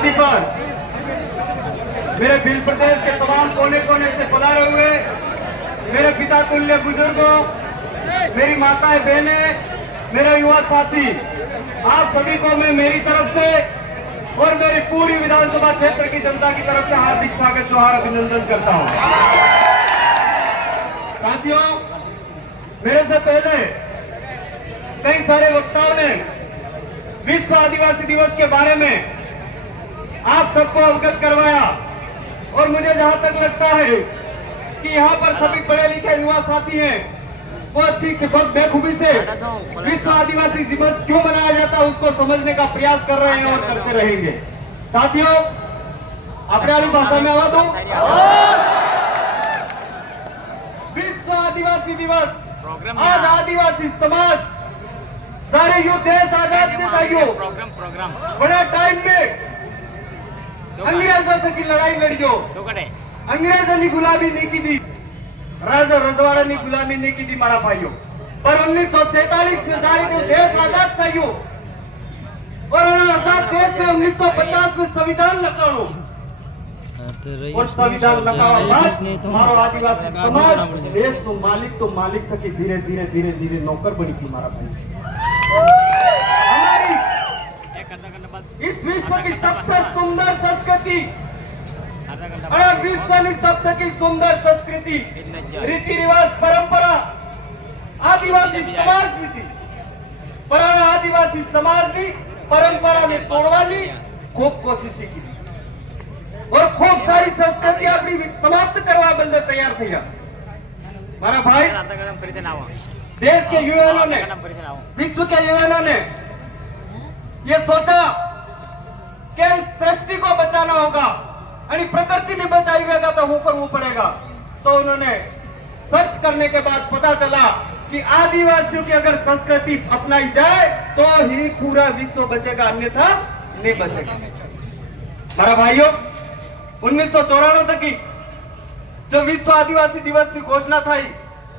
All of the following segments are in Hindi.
धरती पर मेरे भील प्रदेश के तमाम कोने कोने से पधारे हुए मेरे पिता तुल्य बुजुर्गों, मेरी माताएं बहनें, मेरे युवा साथी, आप सभी को मैं मेरी तरफ से और मेरी पूरी विधानसभा क्षेत्र की जनता की तरफ से हार्दिक स्वागत जोहार अभिनंदन करता हूं। साथियों, मेरे से पहले कई सारे वक्ताओं ने विश्व आदिवासी दिवस के बारे में आप सबको अवगत करवाया और मुझे जहां तक लगता है कि यहाँ पर सभी पढ़े लिखे युवा साथी हैं, वो अच्छी बेखूबी से विश्व आदिवासी दिवस क्यों मनाया जाता है उसको समझने का प्रयास कर रहे हैं और करते रहेंगे। साथियों, अपने वाली भाषा में आवाज दो। विश्व आदिवासी दिवस आज आदिवासी समाज सारे युद्ध देश आजाद से भाइयों बड़े टाइम में अंग्रेजों से की लड़ाई लड़ी जो अंग्रेजों ने गुलामी नहीं की थी, राजा रजवाड़ा ने गुलामी नहीं की थी मारा भाइयों, पर 1947 में सारे जो देश आजाद भाइयों और आजाद देश में 1950 में संविधान लगाओ और संविधान लगावा बाद मारो आदिवासी समाज देश तो मालिक थकी धीरे धीरे धीरे धीरे नौकर बनी थी मारा भाई। हमारी इस विश्व की सबसे सुंदर संस्कृति और विश्व की सबसे सुंदर संस्कृति, रीति रिवाज, परंपरा आदिवासी समाज की थी, पर आदिवासी समाज की परंपरा ने तोड़वानी खूब कोशिश की थी और खूब सारी संस्कृति अपनी समाप्त करवा बंदे तैयार थे। मारा भाई, देश के युवाओं ने, विश्व के युवाओं ने ये सोचा कि इस सृष्टि को बचाना होगा और प्रकृति ने बचाई होगा तो ऊपर वो पड़ेगा। तो उन्होंने सर्च करने के बाद पता चला कि आदिवासियों की अगर संस्कृति अपनाई जाए तो ही पूरा विश्व बचेगा, अन्यथा नहीं बचेगा। हमारा भाइयों, 1994 तक की जो विश्व आदिवासी दिवस की घोषणा थी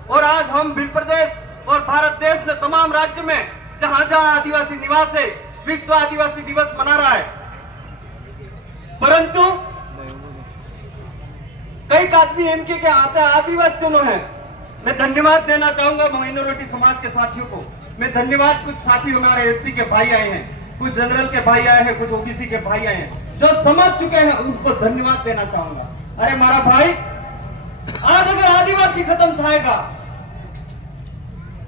और आज हम भील प्रदेश और भारत देश के तमाम राज्य में जहां जहां आदिवासी निवास है विश्व आदिवासी दिवस मना रहा है, परंतु कई आदमी इनके के आते आदिवासियों है। मैं धन्यवाद देना चाहूंगा माइनॉरिटी समाज के साथियों को। मैं धन्यवाद, कुछ साथी हमारे एससी के भाई आए हैं, कुछ जनरल के भाई आए हैं, कुछ ओबीसी के भाई आए हैं जो समझ चुके हैं, उनको धन्यवाद देना चाहूंगा। अरे मारा भाई, आज अगर आदिवासी खत्म थाएगा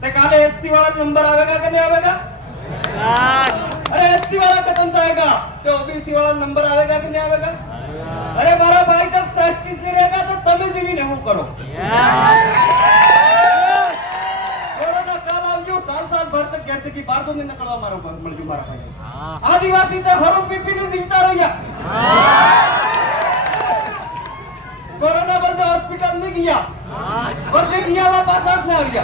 तो काले एससी वाला नंबर आवेगा कि नहीं आवेगा? अरे एससी वाला खत्म थाएगा तो ओबीसी वाला नंबर आवेगा कि नहीं आवेगा? अरे मारा भाई, जब सृष्टि नहीं रहेगा तो तमीज भी नहीं करो। कोरोना काल आवજો, साल भर तक घर की बाहर तो नहीं निकलवा मारो मलजू मारा भाई। आदिवासी तो हरो पीपी ने जीवता रहिया, कोरोना बंद हॉस्पिटल नहीं गया और नहीं गया वापस नहीं आ गया।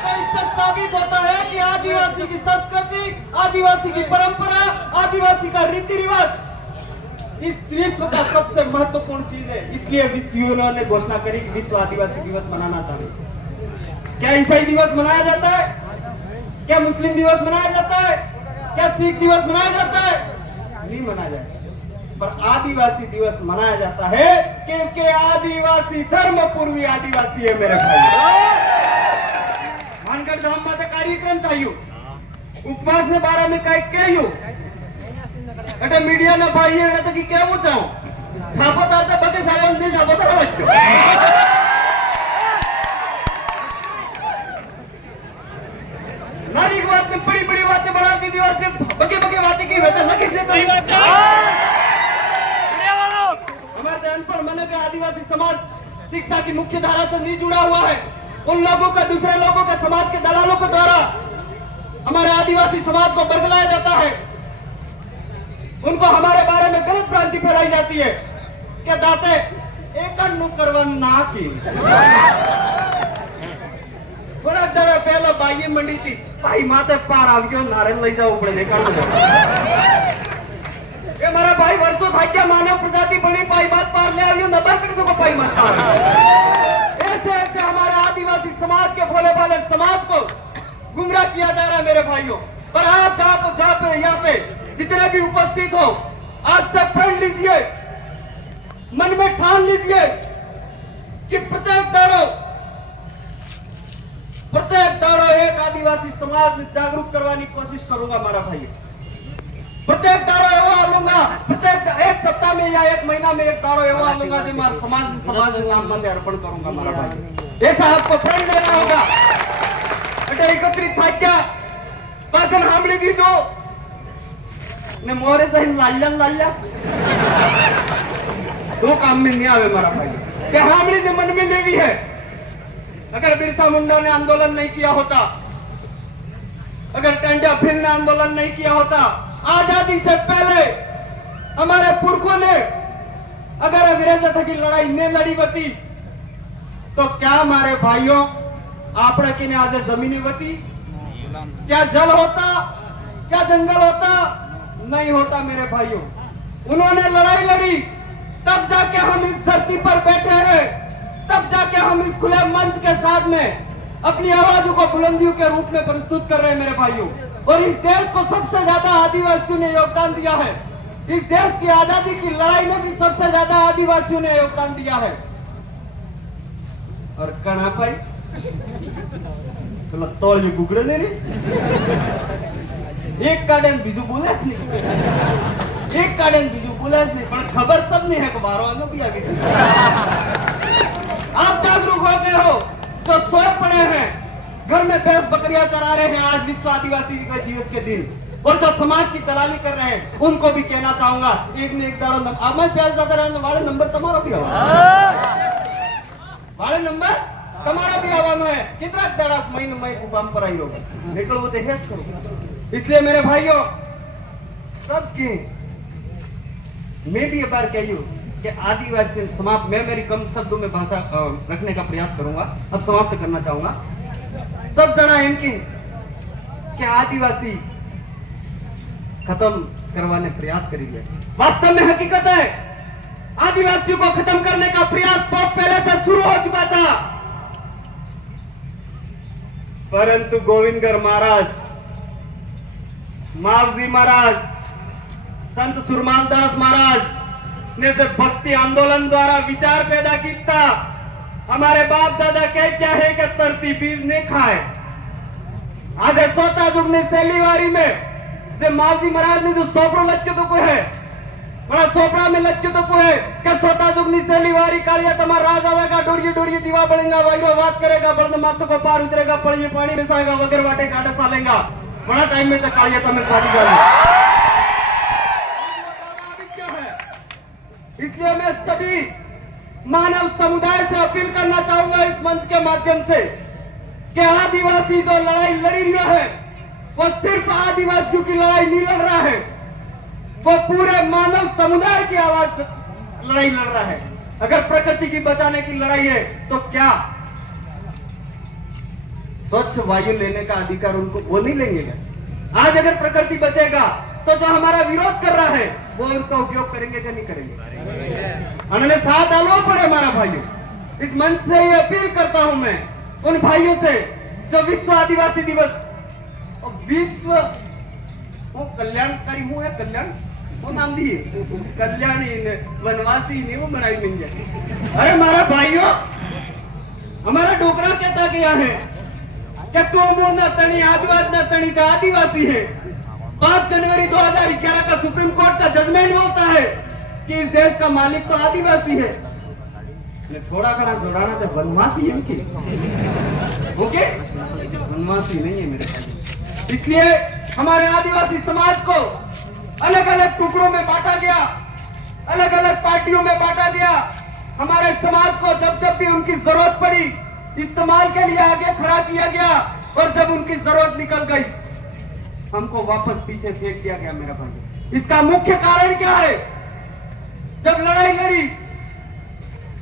तो इससे साबित होता है कि आदिवासी की संस्कृति, आदिवासी की परंपरा, आदिवासी का रीति रिवाज इस विश्व का सबसे महत्वपूर्ण चीज है। इसलिए विश्व यूनियन ने घोषणा करी कि विश्व आदिवासी दिवस मनाना चाहिए। क्या ईसाई दिवस मनाया जाता है? क्या मुस्लिम दिवस मनाया जाता है? क्या सिख दिवस मनाया जाता है? नहीं मनाया जाता, पर आदिवासी दिवस मनाया जाता है क्योंकि आदिवासी धर्म पूर्वी आदिवासी है मेरे भाई। मानगढ़ धाम में कार्यक्रम था उपवास ने 12 में कई कहू એટલે મીડિયા ના ભાઈ એને તો કી કેવું ચાહું છાપત આતા બકે સારા ને છાપત રાવજો नारी बात ने बड़ी बड़ी बातें बना दी दीवार से बके बके बातें की वजह लगी से सही बात है। हमारे ध्यान पर मन का आदिवासी समाज शिक्षा की मुख्य धारा से नहीं जुड़ा हुआ है। उन लोगों का, दूसरे लोगों का, समाज के दलालों के द्वारा हमारे आदिवासी समाज को बरगलाया जाता है। उनको हमारे बारे में गलत भ्रांति फैलाई जाती है कि दाते एक करवन ना की थोड़ा दड़ा पहला बाई मंडी थी भाई माते पार आ गयो नारियल लई जाओ पड़े देखा ये हमारा भाई वर्षों भाग्य मानव प्रजाति बड़ी पाई बात पार ले आवियो नबर कर को पाई मत ऐसे ऐसे हमारे आदिवासी समाज के भोले भाले समाज को गुमराह किया जा रहा है मेरे भाइयों। पर आप जहां पे यहाँ पे जितने भी उपस्थित हो, आज से प्रण लीजिए, मन में ठान लीजिए कि प्रत्येक दाड़ो एक आदिवासी समाज जागरूक करवाने की कोशिश करूंगा मारा भाई। प्रत्येक दाड़ो एवं आलूंगा, प्रत्येक एक सप्ताह में या एक महीना में एक दाड़ो एवं आलूंगा जो मारा समाज नाम में अर्पण करूंगा मारा भाई। ऐसा आपको प्रण लेना होगा। अटे एकत्रित था क्या पासन हामड़ी की जो ने मोरे से लाल्या दो काम में नहीं आवे मारा भाई। कि हामड़ी ने मन में लेवी है, अगर बिरसा मुंडा ने आंदोलन नहीं किया होता, अगर टंडा फिर ने आंदोलन नहीं किया होता, आजादी से पहले हमारे पुरखों ने अगर अंग्रेजों से की लड़ाई नहीं लड़ी होती तो क्या हमारे भाइयों आपने की ने आज जमीनी होती, क्या जल होता, क्या जंगल होता? नहीं होता मेरे भाइयों। उन्होंने लड़ाई लड़ी, तब जाके हम इस धरती पर बैठे हैं, तब जाके हम इस खुले मंच के साथ में अपनी आवाजों को बुलंदियों के रूप में प्रस्तुत कर रहे हैं मेरे भाइयों। और इस देश को सबसे ज्यादा आदिवासियों ने योगदान दिया है। इस देश की आजादी की लड़ाई में भी सबसे ज्यादा आदिवासियों ने योगदान दिया है। और कना भाई तो तोड़ ये गुगड़े ले एक काडन बीजू बोले नहीं, एक काडन बीजू बोले नहीं, पर खबर सब नहीं है कि बारो में भी आगे आप जागरूक हो गए हो तो सोए पड़े हैं, घर में भैंस बकरियां चरा रहे हैं आज विश्व आदिवासी दिवस के दिन, और जो समाज की दलाली कर रहे हैं उनको भी कहना चाहूंगा एक ने एक दाड़ो अब मैं प्यार ज्यादा रहने वाले नंबर तुम्हारा भी वाले नंबर तुम्हारा भी आवाज है। कितना दाड़ा महीने में बम पर आई होगा निकल वो देखे करो। इसलिए मेरे भाइयों सबकी मैं भी ये बार कही हूँ कि आदिवासी समाप्त, मैं मेरी कम शब्दों में भाषा रखने का प्रयास करूंगा, अब समाप्त करना चाहूंगा। सब जना इनकी कि आदिवासी खत्म करवाने प्रयास करेंगे। वास्तव में हकीकत है आदिवासियों को खत्म करने का प्रयास बहुत पहले से शुरू हो चुका था, परंतु गोविंदगढ़ महाराज, मावजी महाराज, संत सुरमान दास महाराज ने जब भक्ति आंदोलन द्वारा विचार पैदा किया, हमारे बाप दादा क्या है कि धरती बीज नहीं खाए। आज सोता जुगनी शैलीवारी में जो मावजी महाराज ने जो सोपड़ो लच्चे तो को है बड़ा सोपड़ा में लच्चे तो को है क्या सोता जुगनी शैलीवारी कालिया तुम्हारा राज आवेगा, डोरिये डोरिये दीवा बढ़ेगा, वायरो बात करेगा, बड़द माथों को पार उतरेगा, पड़िए पानी में साएगा, वगैरह वाटे काटे सालेगा, बड़ा टाइम में तो कालिया तुम्हें शादी कर। इसलिए मैं सभी मानव समुदाय से अपील करना चाहूंगा इस मंच के माध्यम से कि आदिवासी जो लड़ाई लड़ी रहा है वो सिर्फ आदिवासियों की लड़ाई नहीं लड़ रहा है, वो पूरे मानव समुदाय की आवाज लड़ाई लड़ रहा है। अगर प्रकृति की बचाने की लड़ाई है तो क्या स्वच्छ वायु लेने का अधिकार उनको वो नहीं लेंगे? आज अगर प्रकृति बचेगा तो जो हमारा विरोध कर रहा है वो उसका उपयोग करेंगे या नहीं करेंगे? उन्होंने साथ डालना पड़े हमारा भाइयों। इस मंच से ये अपील करता हूं मैं उन भाइयों से जो विश्व आदिवासी दिवस और विश्व वो कल्याणकारी हूं है, कल्याण वो नाम दिए कल्याणी ने वनवासी ने वो मनाई मिल जाए। अरे हमारा भाइयों, हमारा डोकरा कहता गया है कि तू मूल न तनी आदिवासी न तनी तो आदिवासी है। 5 जनवरी 2011 का सुप्रीम कोर्ट का जजमेंट बोलता है कि इस देश का मालिक तो आदिवासी है। थोड़ा खड़ा जोड़ाना तो वनवासी है इनकी, ओके वनवासी नहीं है मेरे भाई। इसलिए हमारे आदिवासी समाज को अलग अलग टुकड़ों में बांटा गया, अलग अलग पार्टियों में बांटा गया। हमारे समाज को जब जब भी उनकी जरूरत पड़ी इस्तेमाल के लिए आगे खड़ा किया गया, और जब उनकी जरूरत निकल गई हमको वापस पीछे फेंक दिया गया मेरा भाई। इसका मुख्य कारण क्या है? जब लड़ाई लड़ी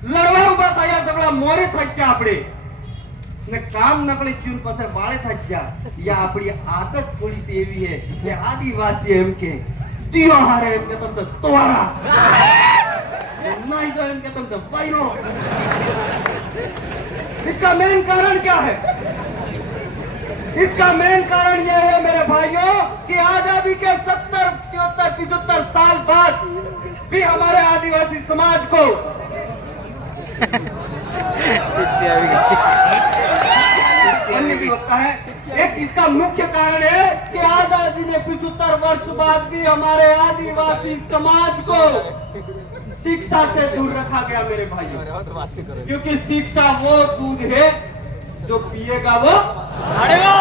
लड़वा उभा था या जबड़ा मोरे था क्या आपड़े ने काम नकली क्यों पसे वाले था क्या, या अपनी आदत थोड़ी सी एवी है ये आदिवासी है इनके त्योहार है इनके तुम तो तोड़ा नहीं जो इनके तुम तो वायरो। इसका मेन कारण क्या है? इसका मेन कारण यह है मेरे भाइयों कि आजादी के 70 भी हमारे आदिवासी समाज को अन्य भी होता है। एक इसका मुख्य कारण है कि आजादी ने 75 वर्ष बाद भी हमारे आदिवासी समाज को शिक्षा से दूर रखा गया मेरे भाइयों, क्योंकि शिक्षा वो दूध है जो पिएगा वो हारेगा।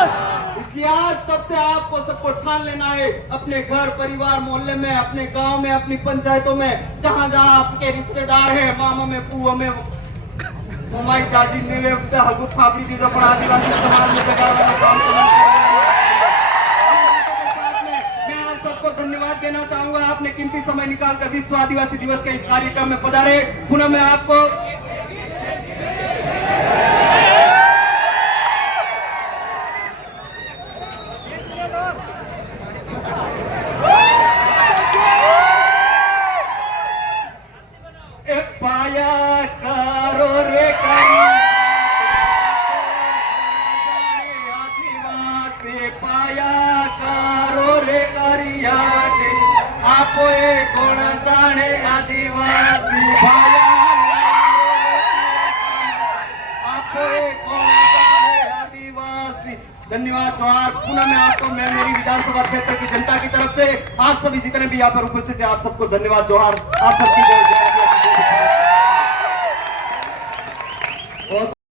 इसलिए आज सबसे आपको सबको ठान लेना है, अपने घर परिवार मोहल्ले में, अपने गांव में, अपनी पंचायतों में, जहां जहां आपके रिश्तेदार हैं, मामा में, पुआ में, हमारी दादी ने हगु थापड़ी दी पर आदिवासी समाज में जगह काम करना। मैं आप सबको धन्यवाद देना चाहूंगा, आपने कीमती समय निकालकर विश्व आदिवासी दिवस के इस कार्यक्रम में पधारे। पुनः मैं आपको पाया करो रे आदिवासी पाया करो रे करिया आपो गुण जाने आदिवासी भाया आपो गुण जाने आदिवासी। धन्यवाद जोहार। पुनः मैं आपको मेरी विधानसभा क्षेत्र की जनता की तरफ से आप सभी जितने भी यहाँ पर उपस्थित हैं आप सबको धन्यवाद जोहार। आप सबकी जय।